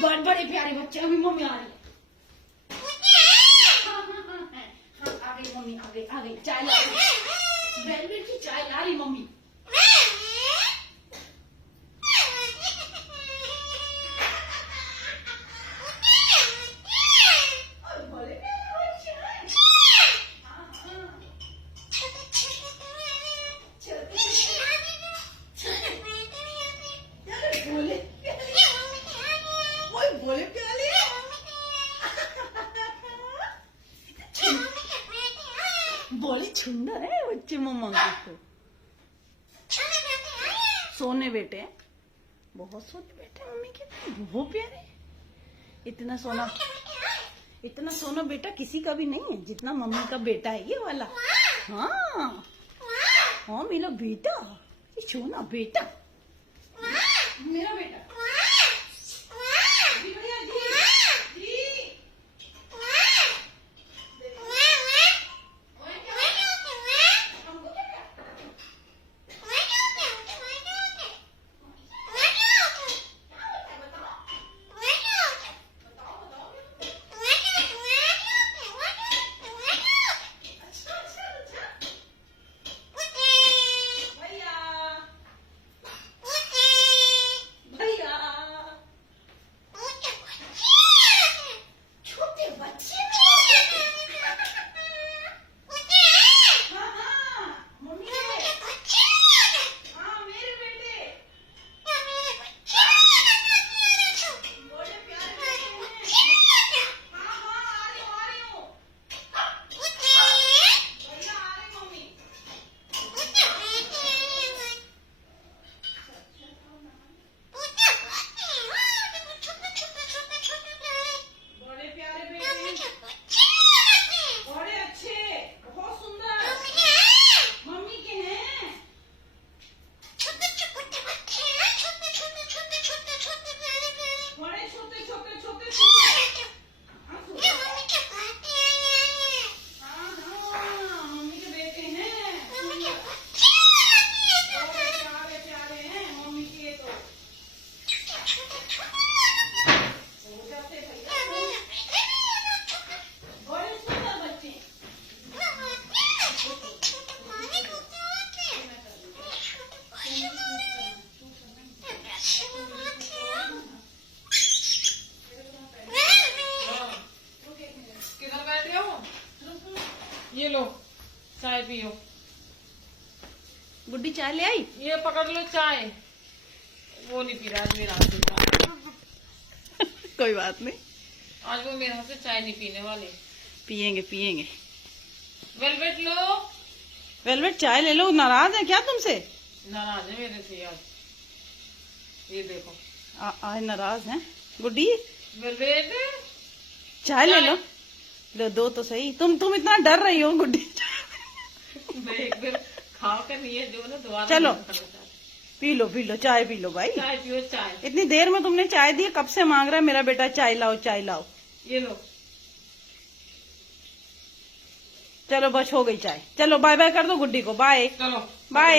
बड़े प्यारे बच्चे। अभी मम्मी आ रही है। आ गई मम्मी, आ गई चाय ला रही। वेलवेट की चाय ला रही मम्मी। बोले प्याले बोले सुंदर है बच्चे मम्मा को। सोने बेटे, बहुत सोने बेटे मम्मी के, बहुत प्यारे। इतना सोना बेटा किसी का भी नहीं है जितना मम्मी का बेटा है ये वाला। हाँ हाँ मेरा बेटा, ये सोना बेटा, मेरा बेटा। ये लो चाय पियो। गुड्डी चाय ले आई। ये पकड़ लो चाय। वो नहीं पी रहा आज मेरा हाथ से चाय। कोई बात नहीं, आज वो मेरे हाथ से चाय नहीं पीने वाले। पियेंगे। वेलवेट लो। वेलवेट चाय ले लो। नाराज है क्या तुमसे? नाराज है मेरे से आज। ये देखो आज नाराज है गुड्डी। वेलवेट चाय ले लो दो तो सही। तुम इतना डर रही हो गुड्डी। एक बार खाओ कर नहीं है जो ना दोबारा। चलो पी लो चाय पी लो भाई। चाय पियो चाय। इतनी देर में तुमने चाय दी, कब से मांग रहा है मेरा बेटा चाय लाओ। ये लो। चलो बस हो गई चाय। चलो बाय बाय कर दो गुड्डी को। बाय चलो बाय।